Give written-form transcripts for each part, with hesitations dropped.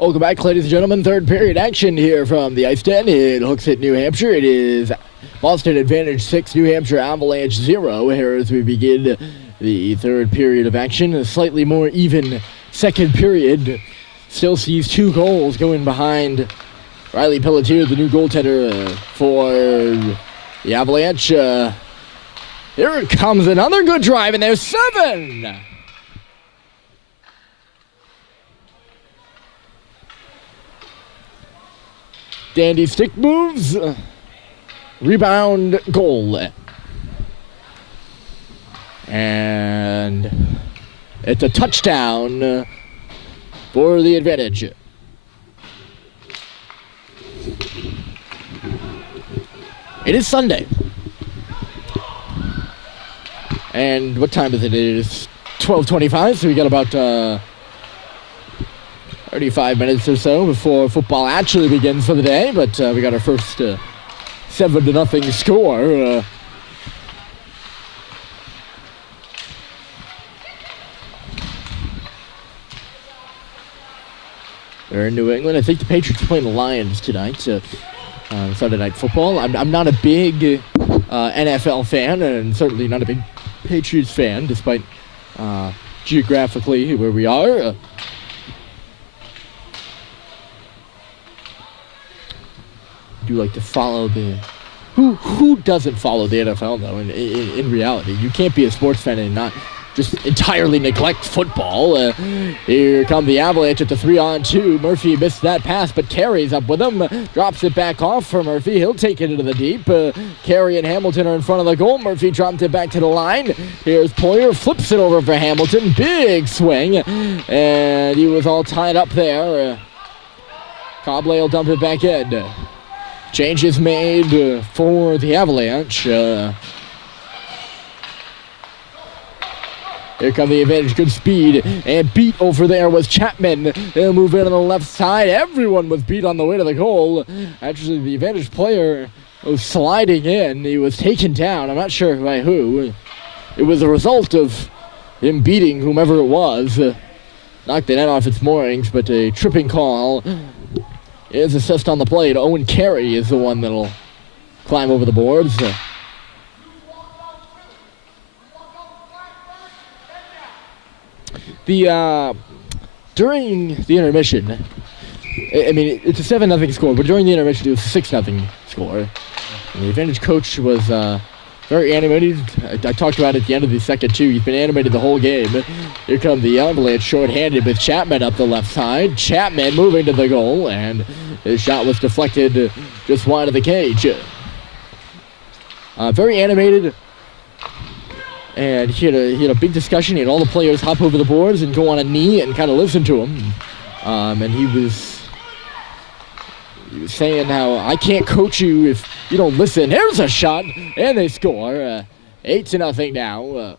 Welcome back, ladies and gentlemen. Third period action here from the Ice Den in Hooksett, New Hampshire. It is Boston Advantage 6, New Hampshire Avalanche 0 here as we begin the third period of action. A slightly more even second period. Still sees 2 goals going behind Riley Pelletier, the new goaltender for the Avalanche. Here comes another good drive, and there's 7! Dandy stick moves. Rebound, goal. And it's a touchdown for the Advantage. It is Sunday. And what time is it? It is 12:25, so we got about 35 minutes or so before football actually begins for the day, but we got our first 7-0 score. They're in New England. I think the Patriots are playing the Lions tonight, Sunday Night Football. I'm not a big NFL fan, and certainly not a big Patriots fan, despite geographically where we are. Do like to follow the... Who doesn't follow the NFL, though, in reality? You can't be a sports fan and not just entirely neglect football. Here come the Avalanche at the 3-on-2. Murphy missed that pass, but Carey's up with him. Drops it back off for Murphy. He'll take it into the deep. Carey and Hamilton are in front of the goal. Murphy dropped it back to the line. Here's Poyer. Flips it over for Hamilton. Big swing. And he was all tied up there. Cobley will dump it back in. Changes made for the Avalanche. Here come the Advantage. Good speed. And beat over there was Chapman. They'll move in on the left side. Everyone was beat on the way to the goal. Actually, the Advantage player was sliding in. He was taken down. I'm not sure by who. It was a result of him beating whomever it was. Knocked the net off its moorings, but a tripping call is assessed on the plate. Owen Carey is the one that'll climb over the boards. During the intermission, I mean, it's a 7-0 score, but during the intermission, it was a 6-0 score. And the Advantage coach was very animated. I talked about it at the end of the second, too. He's been animated the whole game. Here come the Avalanche short-handed with Chapman up the left side. Chapman moving to the goal, and his shot was deflected just wide of the cage. Very animated. And he had a big discussion. He had all the players hop over the boards and go on a knee and kind of listen to him. And he was saying how I can't coach you if you don't listen. Here's a shot, and they score. 8-0 now.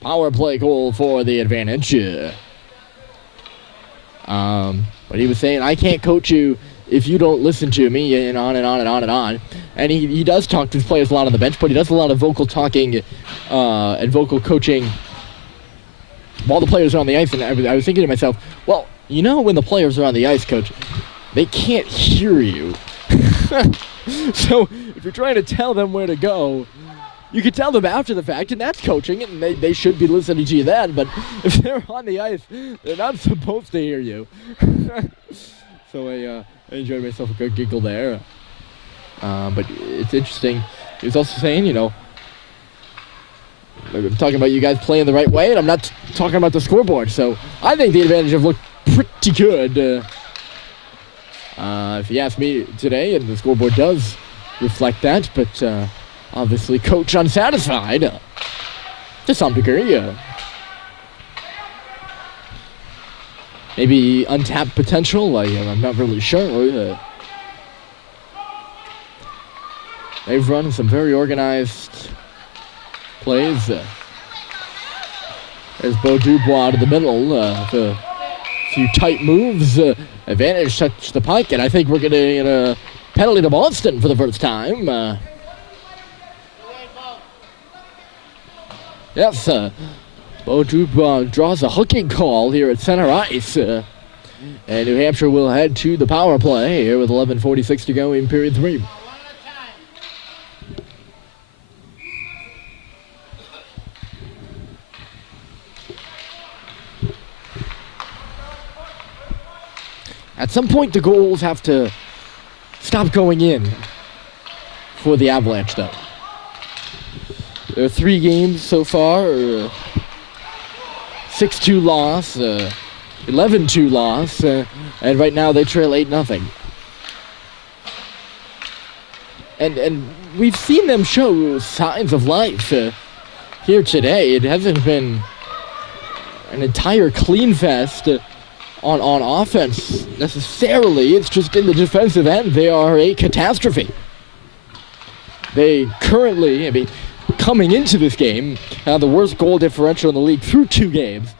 Power play goal for the Advantage. But he was saying, I can't coach you if you don't listen to me, and on and on and on and on. And he does talk to his players a lot on the bench, but he does a lot of vocal talking and vocal coaching while the players are on the ice. And I was thinking to myself, well, you know, when the players are on the ice, Coach, they can't hear you. So if you're trying to tell them where to go, you can tell them after the fact, and that's coaching, and they should be listening to you then. But if they're on the ice, they're not supposed to hear you. So I enjoyed myself a good giggle there. But it's interesting. He was also saying, you know, I'm talking about you guys playing the right way, and I'm not talking about the scoreboard. So I think the Advantage have looked pretty good. If you ask me today, and the scoreboard does reflect that, but obviously coach unsatisfied to some degree. Maybe untapped potential, I'm not really sure. They've run some very organized plays. There's Beau Dubois to the middle. A few tight moves. Advantage touch the puck, and I think we're going to get a penalty to Boston for the first time. Yes, Beau Dubois draws a hooking call here at center ice. And New Hampshire will head to the power play here with 11:46 to go in period 3. At some point, the goals have to stop going in for the Avalanche, though. There are 3 games so far. 6-2 loss, 11-2 loss, and right now they trail 8-0. And we've seen them show signs of life here today. It hasn't been an entire clean fest on offense necessarily. It's just in the defensive end, they are a catastrophe. They currently, coming into this game, have the worst goal differential in the league through 2 games,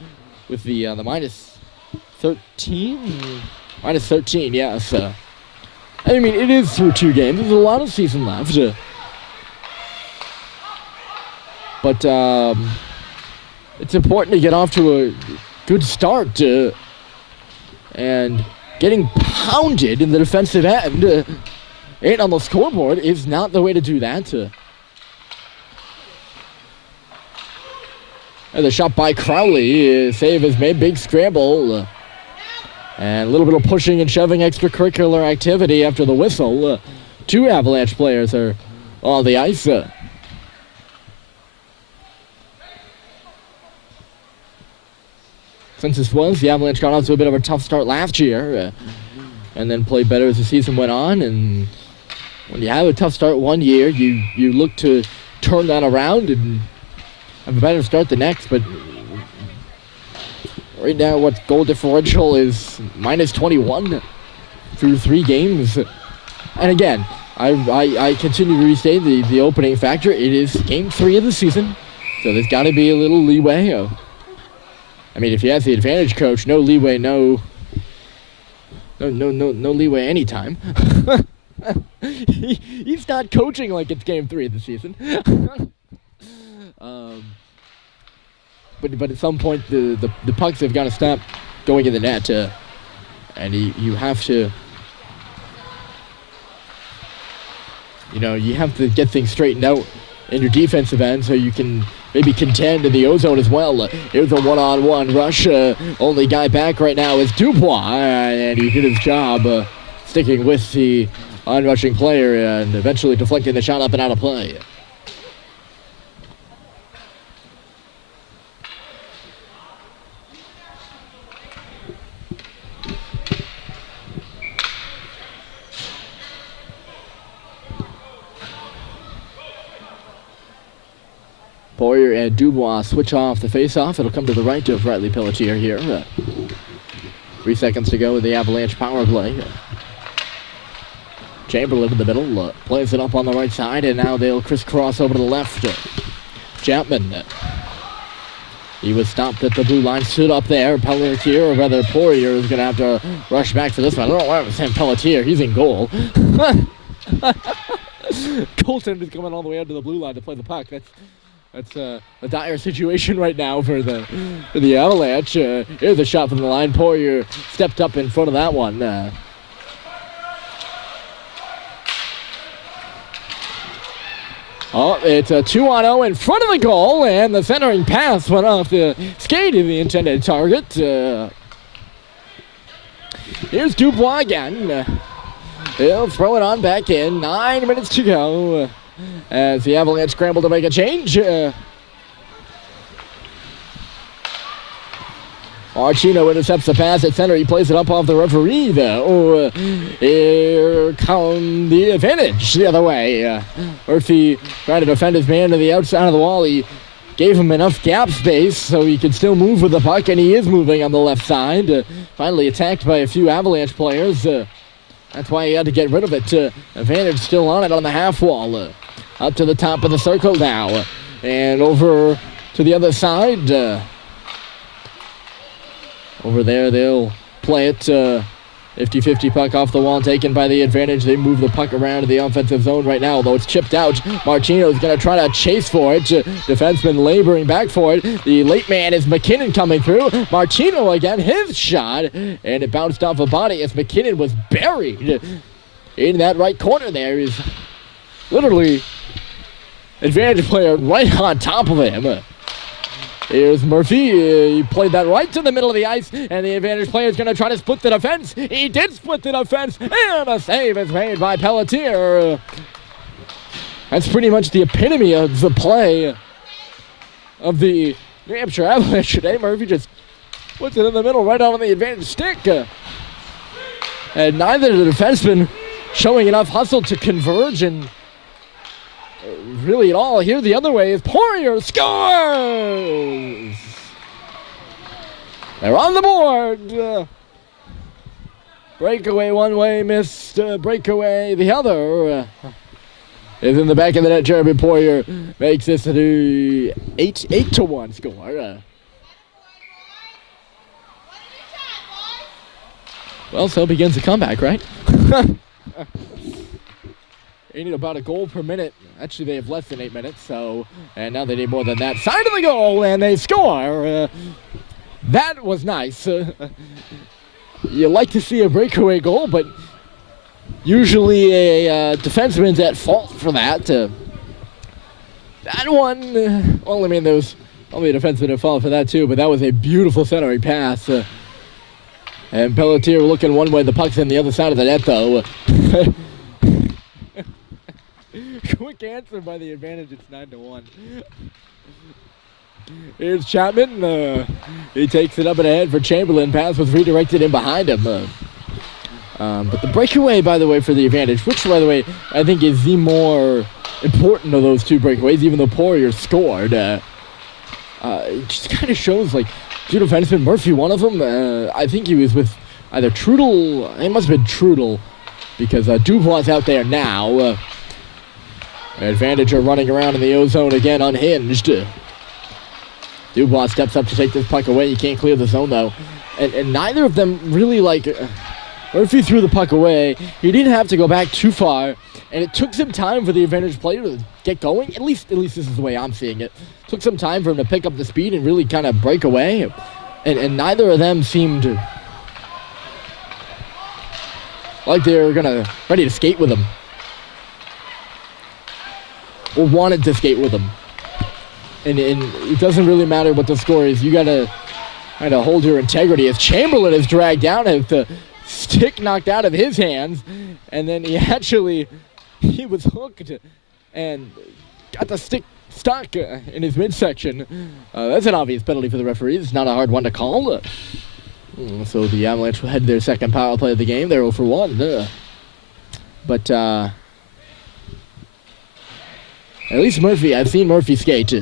with the minus 13? Minus 13, yes. It is through 2 games. There's a lot of season left. But it's important to get off to a good start. And getting pounded in the defensive end, 8 on the scoreboard, is not the way to do that. And the shot by Crowley, save is made, big scramble. And a little bit of pushing and shoving, extracurricular activity after the whistle. 2 Avalanche players are on the ice. Since this was, the Avalanche got off to a bit of a tough start last year, and then played better as the season went on. And when you have a tough start one year, you look to turn that around and have a better start the next. But right now, what goal differential is minus 21 through 3 games. And again, I continue to restate the opening factor. It is game 3 of the season, so there's got to be a little leeway. If you have the advantage coach, no leeway, no leeway anytime. He's not coaching like it's game 3 of the season. But at some point, the pucks have got to stop going in the net, and you have to, you have to get things straightened out in your defensive end so you can maybe contend in the O-zone as well. Here's a one-on-one rush. Only guy back right now is Dubois, and he did his job sticking with the on-rushing player and eventually deflecting the shot up and out of play. Poirier and Dubois switch off the face-off. It'll come to the right of Riley Pelletier here. 3 seconds to go in the Avalanche power play. Chamberlain in the middle, plays it up on the right side, and now they'll crisscross over to the left. Chapman. He was stopped at the blue line, stood up there. Pelletier, or rather Poirier, is going to have to rush back for this one. I don't know why I was saying Pelletier. He's in goal. Colton is coming all the way out to the blue line to play the puck. That's a dire situation right now for the Avalanche. Here's a shot from the line. Poirier stepped up in front of that one. It's a 2-on-0 in front of the goal, and the centering pass went off the skate of the intended target. Here's Dubois again. He'll throw it on back in. 9 minutes to go as the Avalanche scramble to make a change. Archino intercepts the pass at center. He plays it up off the referee, though. Here come the advantage the other way. Murphy trying to defend his man to the outside of the wall. He gave him enough gap space so he could still move with the puck, and he is moving on the left side. Finally attacked by a few Avalanche players. That's why he had to get rid of it. Advantage still on it on the half wall. Up to the top of the circle now. And over to the other side. Over there, they'll play it 50-50 puck off the wall taken by the Advantage. They move the puck around to the offensive zone right now, although it's chipped out. Martino's going to try to chase for it. Defenseman laboring back for it. The late man is McKinnon coming through. Martino again, his shot, and it bounced off a body as McKinnon was buried in that right corner there. Is literally Advantage player right on top of him. Here's Murphy. He played that right to the middle of the ice, and the Advantage player is going to try to split the defense. He did split the defense, and a save is made by Pelletier. That's pretty much the epitome of the play of the New Hampshire Avalanche today. Murphy just puts it in the middle right out on the Advantage stick. And neither of the defensemen showing enough hustle to converge, and really at all. Here the other way is Poirier scores! They're on the board. Breakaway one way, missed. Breakaway the other. Is in the back of the net. Jeremy Poirier makes this an 8-1 score. Well, so begins the comeback, right? They need about a goal per minute. Actually, they have less than 8 minutes, so... And now they need more than that. Side of the goal, and they score! That was nice. You like to see a breakaway goal, but usually a defenseman's at fault for that. That one... well, I mean, there was only a defenseman at fault for that, too, but that was a beautiful centering pass. And Pelletier looking one way, the puck's in the other side of the net, though. Quick answer by the Advantage. It's 9-1. Here's Chapman. He takes it up and ahead for Chamberlain. Pass was redirected in behind him. But the breakaway, by the way, for the Advantage, which, by the way, I think is the more important of those two breakaways, even though Poirier scored. It just kind of shows, like, two defensemen, Murphy, one of them. I think he was with either Trudel. It must have been Trudel, because Dubois out there now. Advantage are running around in the O-zone again, unhinged. Dubois steps up to take this puck away. You can't clear the zone, though. And neither of them really, like... Murphy threw the puck away. He didn't have to go back too far. And it took some time for the Advantage player to get going. At least this is the way I'm seeing it. Took some time for him to pick up the speed and really kind of break away. And neither of them seemed like they were ready to skate with him. Or wanted to skate with him. And it doesn't really matter what the score is. You gotta kind of hold your integrity. As Chamberlain is dragged down, has the stick knocked out of his hands, and then he was hooked and got the stick stuck in his midsection. That's an obvious penalty for the referees. It's not a hard one to call. So the Avalanche will head to their second power play of the game. They're 0 for 1. But at least Murphy, I've seen Murphy skate.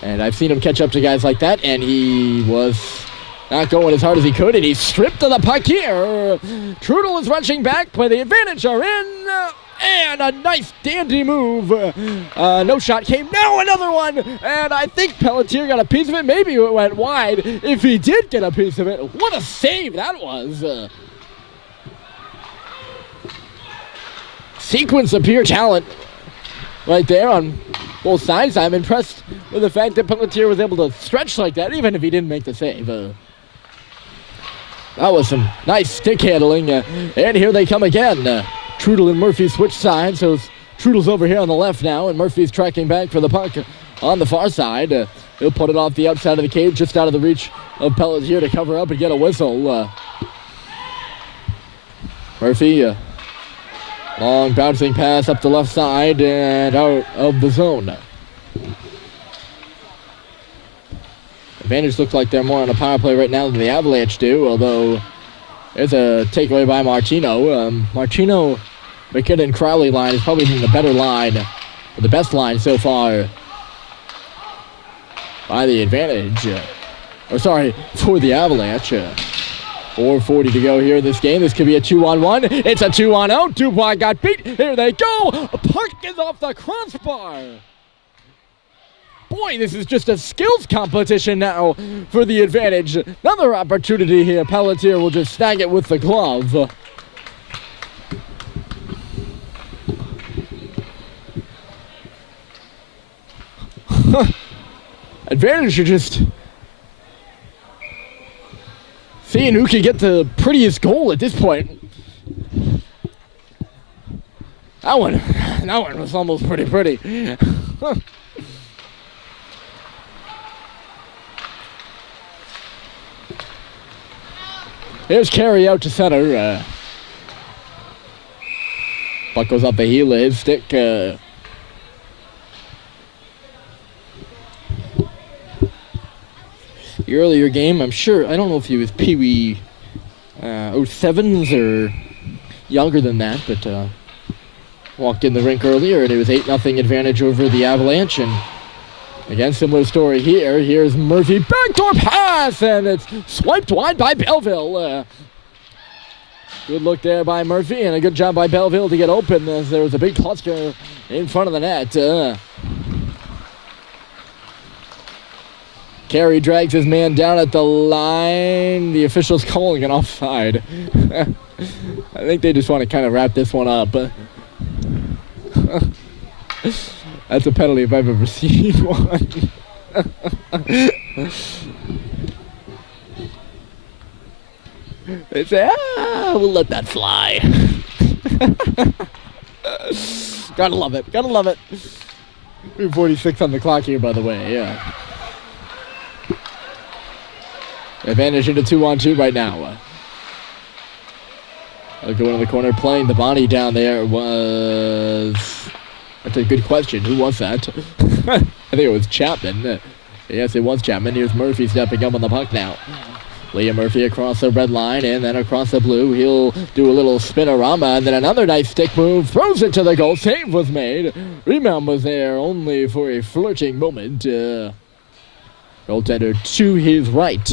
And I've seen him catch up to guys like that, and he was not going as hard as he could, and he's stripped of the puck here. Trudel is rushing back, but the Advantage are in, and a nice dandy move. No shot came, now another one, and I think Pelletier got a piece of it. Maybe it went wide. If he did get a piece of it, what a save that was. Sequence of pure talent right there on both sides. I'm impressed with the fact that Pelletier was able to stretch like that, even if he didn't make the save. That was some nice stick handling. And here they come again. Trudel and Murphy switch sides, so Trudel's over here on the left now, and Murphy's tracking back for the puck on the far side. He'll put it off the outside of the cage, just out of the reach of Pelletier to cover up and get a whistle. Murphy, long bouncing pass up the left side and out of the zone. Advantage looks like they're more on a power play right now than the Avalanche do, although there's a takeaway by Martino. Martino, McKinnon, Crowley line is probably the better line, or the best line so far by the Advantage. For the Avalanche. 4:40 to go here in this game. This could be a 2-on-1. It's a 2-on-0. Dubois got beat. Here they go. A puck is off the crossbar. boy, this is just a skills competition now for the advantage. Another opportunity here. Pelletier will just snag it with the glove. Advantage are just seeing who can get the prettiest goal at this point. That one was almost pretty. Here's Carey out to center. Puck goes up the heel of his stick. The earlier game, I'm sure, I don't know if he was Pee Wee 07s or younger than that, but walked in the rink earlier and it was 8-0 advantage over the Avalanche. And again, similar story here. Here's Murphy, backdoor pass, and it's swiped wide by Belleville. Good look there by Murphy, and a good job by Belleville to get open as there was a big cluster in front of the net. Carey drags his man down at the line. The official's calling an offside. I think they just want to kind of wrap this one up. That's a penalty if I've ever seen one. They say, we'll let that fly. Gotta love it. 3:46 on the clock here, by the way, yeah. Advantage into 2-on-2 right now. I'll go into the corner playing the body down there was... That's a good question. Who was that? I think it was Chapman. Yes, it was Chapman. Here's Murphy stepping up on the puck now. Liam Murphy across the red line and then across the blue. He'll do a little spinorama and then another nice stick move. Throws it to the goal. Save was made. Rebound was there only for a flirting moment. Goaltender to his right.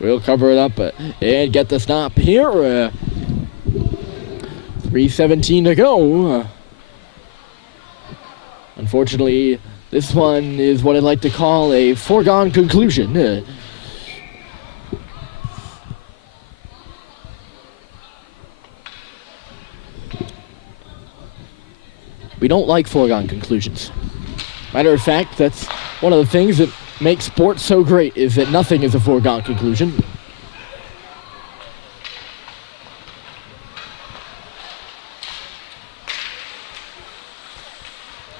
We'll cover it up and get the stop here. 3:17 to go. Unfortunately, this one is what I'd like to call a foregone conclusion. We don't like foregone conclusions. Matter of fact, that's one of the things that makes sports so great, is that nothing is a foregone conclusion.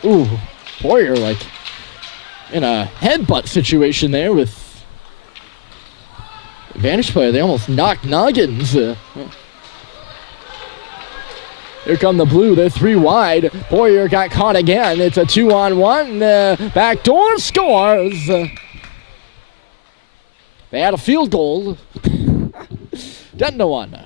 Ooh, Poirier, like, in a headbutt situation there with advantage player. They almost knocked noggins. Here come the blue. They're 3 wide. Poirier got caught again. It's a 2-on-1. Backdoor scores. They had a field goal. 10-1.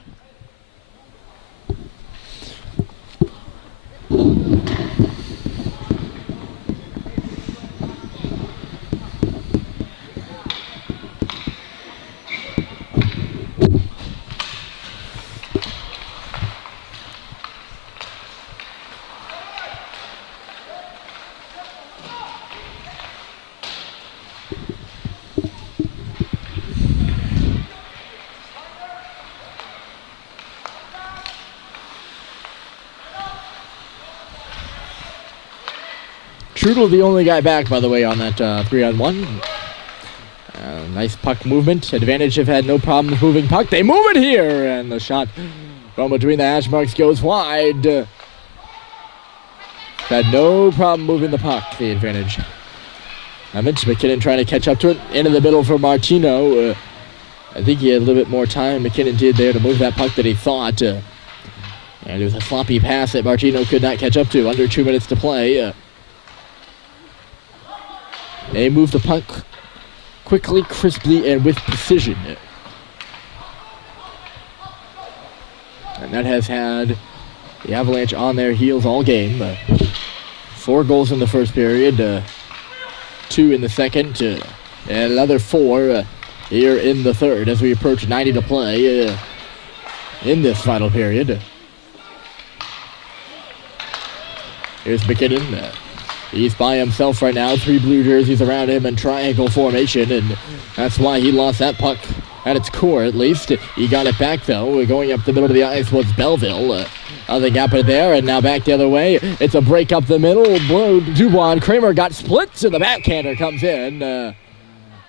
Trudel, the only guy back, by the way, on that 3-on-1. Nice puck movement. Advantage have had no problem moving puck. They move it here, and the shot from between the hash marks goes wide. Had no problem moving the puck, the advantage. Mitch McKinnon trying to catch up to it. Into the middle for Martino. I think he had a little bit more time, McKinnon did there, to move that puck than he thought. And it was a sloppy pass that Martino could not catch up to. Under 2 minutes to play. They move the puck quickly, crisply, and with precision. And that has had the Avalanche on their heels all game. 4 goals in the first period, 2 in the second, and another 4 here in the third as we approach 90 to play in this final period. Here's McKinnon. He's by himself right now. 3 blue jerseys around him in triangle formation, and that's why he lost that puck at its core, at least. He got it back, though. Going up the middle of the ice was Belleville. Nothing happened there, and now back the other way. It's a break up the middle. Dubois and Kramer got split, so the backhander comes in.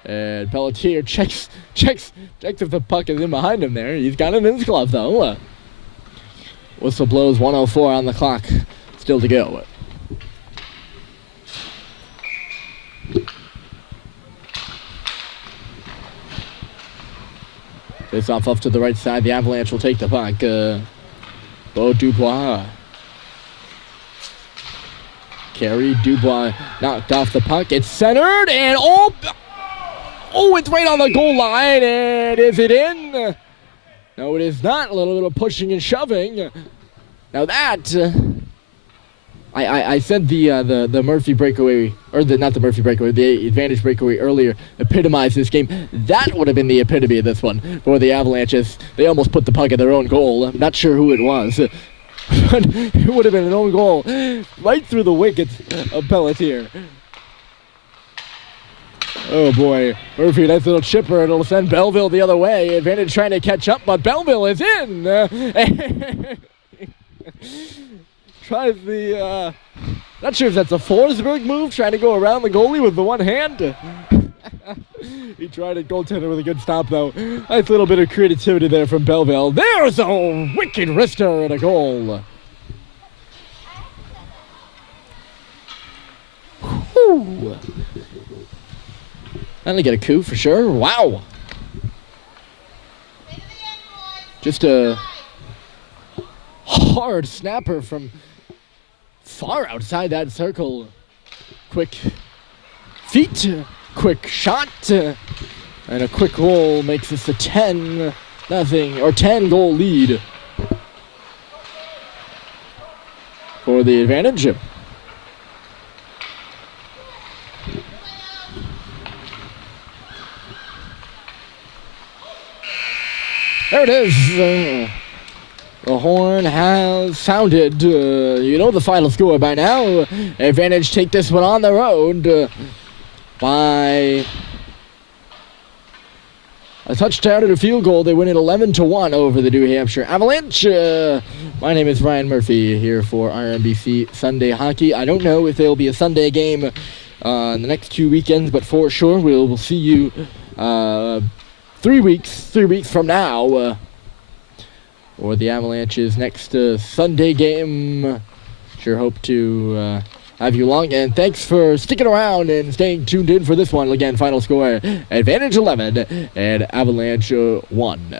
And Pelletier checks if the puck is in behind him there. He's got it in his glove, though. Whistle blows, 1:04 on the clock. Still to go. Face off to the right side. The Avalanche will take the puck. Beau Dubois. Carey Dubois knocked off the puck. It's centered and it's right on the goal line. And is it in? No, it is not. A little bit of pushing and shoving. Now that I said the Murphy breakaway, or not the Murphy breakaway, the advantage breakaway earlier epitomized this game. That would have been the epitome of this one for the Avalanches. They almost put the puck at their own goal. I'm not sure who it was, but it would have been an own goal right through the wickets of Pelletier. Oh boy, Murphy, nice little chipper. It'll send Belleville the other way. Advantage trying to catch up, but Belleville is in. Tries the, not sure if that's a Forsberg move, trying to go around the goalie with the one hand. He tried a goaltender with a good stop, though. Nice little bit of creativity there from Belleville. There's a wicked wrister and a goal. Whew. Finally get a coup for sure. Wow. Just a hard snapper from far outside that circle. Quick feet, quick shot, and a quick goal makes this a 10 goal lead for the advantage. There it is. The horn has sounded. You know the final score by now. Advantage take this one on the road by a touchdown and a field goal. They win it 11-1 over the New Hampshire Avalanche. My name is Ryan Murphy here for RMBC Sunday Hockey. I don't know if there will be a Sunday game in the next 2 weekends, but for sure we'll see you 3 weeks from now. Or the Avalanche's next Sunday game. Sure hope to have you along. And thanks for sticking around and staying tuned in for this one. Again, final score, Advantage 11 and Avalanche 1.